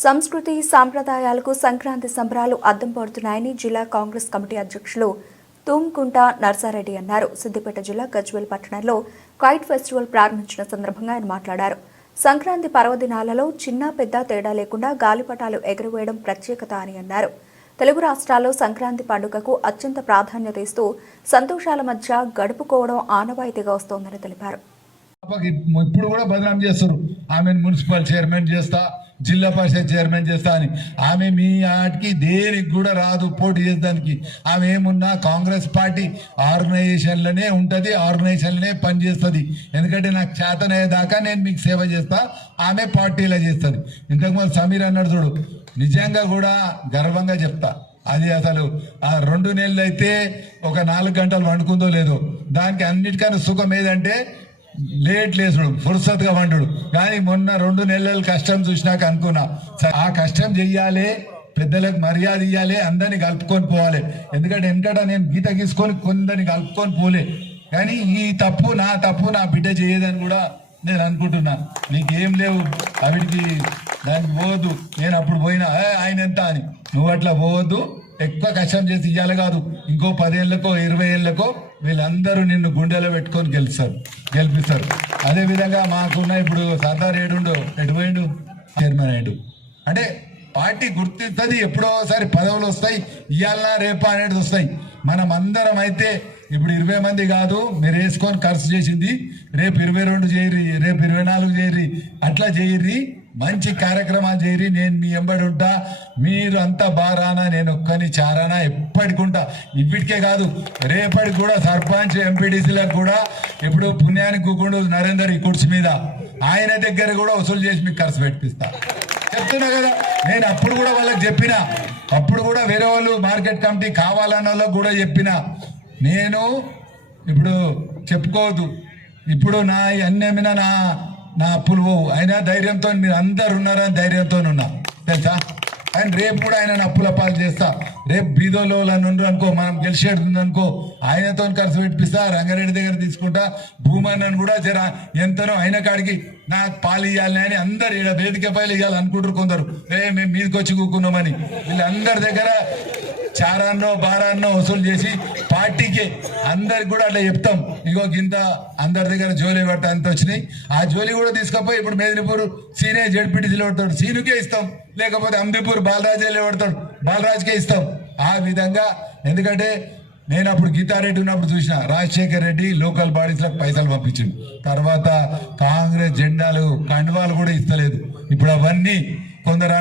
సంస్కృతి సాంప్రదాయాలకు సంక్రాంతి సంబరాలు అద్దం పడుతున్నాయని జిల్లా కాంగ్రెస్ కమిటీ అధ్యక్షులు తుమ్కుంట నర్సారెడ్డి అన్నారు. సిద్దిపేట జిల్లా గజ్వేల్ పట్టణంలో కైట్ ఫెస్టివల్ ప్రారంభించిన సందర్భంగా ఆయన మాట్లాడారు. సంక్రాంతి పర్వదినాలలో చిన్న పెద్ద తేడా లేకుండా గాలిపటాలు ఎగురవేయడం ప్రత్యేకత అని అన్నారు. తెలుగు రాష్ట్రాల్లో సంక్రాంతి పండుగకు అత్యంత ప్రాధాన్యత ఇస్తూ సంతోషాల మధ్య గడుపుకోవడం ఆనవాయితీగా వస్తోందని తెలిపారు. ఇప్పుడు కూడా బదనాం చేస్తారు. ఆమె మున్సిపల్ చైర్మన్ చేస్తా, జిల్లా పరిషత్ చైర్మన్ చేస్తా అని. ఆమె మీ ఆటికి దేనికి కూడా రాదు పోటీ చేసేదానికి. ఆమె ఏమున్నా కాంగ్రెస్ పార్టీ ఆర్గనైజేషన్లోనే ఉంటుంది, ఆర్గనైజేషన్లోనే పనిచేస్తుంది. ఎందుకంటే నాకు చేతనయ్యేదాకా నేను మీకు సేవ చేస్తా, ఆమె పార్టీలో చేస్తుంది. ఇంతకుముందు సమీర్ అన్నాడు చూడు, నిజంగా కూడా గర్వంగా చెప్తా. అది అసలు ఆ 2 నెలలు అయితే ఒక 4 గంటలు వండుకుందో లేదో, దానికి అన్నిటికన్నా సుఖం ఏదంటే లేట్ లేసుడు, ఫుర్సత్గా వండుడు. కానీ మొన్న 2 నెలలు కష్టం చూసినాక అనుకున్నా, ఆ కష్టం చెయ్యాలి, పెద్దలకు మర్యాద ఇవ్వాలి, అందరినీ కలుపుకొని పోవాలి. ఎందుకంటే వెనకట నేను గీత గీసుకొని కొందరిని కలుపుకొని పోలే. కానీ ఈ తప్పు నా బిడ్డ చేయదని కూడా నేను అనుకుంటున్నా. నీకేం లేవు అవిడికి, దానికి పోవద్దు. నేను అప్పుడు పోయినా ఆయన ఎంత అని, నువ్వు అట్లా పోవద్దు. ఎక్కువ కష్టం చేసి ఇవ్వాలి కాదు, ఇంకో 10 ఏళ్ళకో 20 ఏళ్ళకో వీళ్ళందరూ నిన్ను గుండెలో పెట్టుకొని గెలిపిస్తారు. అదేవిధంగా మాకున్న ఇప్పుడు సర్దార్ ఎటుపోయిండు చైర్మన్ అయ్యాడు. అంటే పార్టీ గుర్తిస్తుంది. ఎప్పుడో ఒకసారి పదవులు వస్తాయి, ఇవాళ రేపా అనేది వస్తాయి. మనం అందరం అయితే ఇప్పుడు 20 మంది కాదు, మీరు వేసుకొని ఖర్చు చేసింది, రేపు 22 చేయరి, రేపు 24 చేయరి, అట్లా చేయరి. మంచి కార్యక్రమాలు చేయరి. నేను మీ ఎంబడి ఉంటా. మీరు అంతా బారానా, నేను ఒక్కని చారానా ఎప్పటికుంటా. ఇప్పటికే కాదు, రేపటికి కూడా సర్పంచ్ ఎంపీడీసీలకు కూడా ఇప్పుడు పుణ్యానికి కూకుండు నరేందర్ ఈ కుర్చీ మీద, ఆయన దగ్గర కూడా వసూలు చేసి మీకు ఖర్చు పెట్టిస్తా. చెప్తున్నా కదా, నేను అప్పుడు కూడా వాళ్ళకి చెప్పిన, అప్పుడు కూడా వేరే వాళ్ళు మార్కెట్ కమిటీ కావాలన్న వాళ్ళకి కూడా చెప్పిన. నేను ఇప్పుడు చెప్పుకోవద్దు, ఇప్పుడు నా అన్నేమినా నా అప్పులు పోవు. అయినా ధైర్యంతో మీరు అందరు ఉన్నారని ధైర్యంతో ఉన్నా తెలుసా. ఆయన రేపు కూడా ఆయన అప్పుల పాలు చేస్తా. రేపు బీదోలో ఉండ్రు అనుకో, మనం గెలిచేది ఉందనుకో, ఆయనతో ఖర్చు పెట్టిస్తా. రంగారెడ్డి దగ్గర తీసుకుంటా. భూమన్నను కూడా జర ఎంతనో అయిన కాడికి నాకు పాలు ఇవ్వాలని అని అందరు ఈడ వేదిక పైలు ఇవ్వాలి అనుకుంటారు కొందరు. మేము మీదకి వచ్చి కూకున్నామని వీళ్ళందరి దగ్గర చారాన్నో బారాన్నో వసూలు చేసి పార్టీకి అందరికి కూడా అట్లా చెప్తాం. ఇగో గింత అందరి దగ్గర జోలి పట్ట అంత వచ్చినాయి. ఆ జోలి కూడా తీసుకపోయి ఇప్పుడు మేదినిపూర్ సీనే జడ్పీటీసీలో పడతాడు, సీనుకే ఇస్తాం. లేకపోతే అంబిపూర్ బాలరాజేలో పడతాడు, బాలరాజ్కే ఇస్తాం. ఆ విధంగా, ఎందుకంటే నేను అప్పుడు గీతారెడ్డి ఉన్నప్పుడు చూసిన రాజశేఖర్ రెడ్డి లోకల్ బాడీస్లకు పైసలు పంపించింది. తర్వాత కాంగ్రెస్ జెండాలు కండువాలు కూడా ఇస్తలేదు. ఇప్పుడు అవన్నీ కొందరు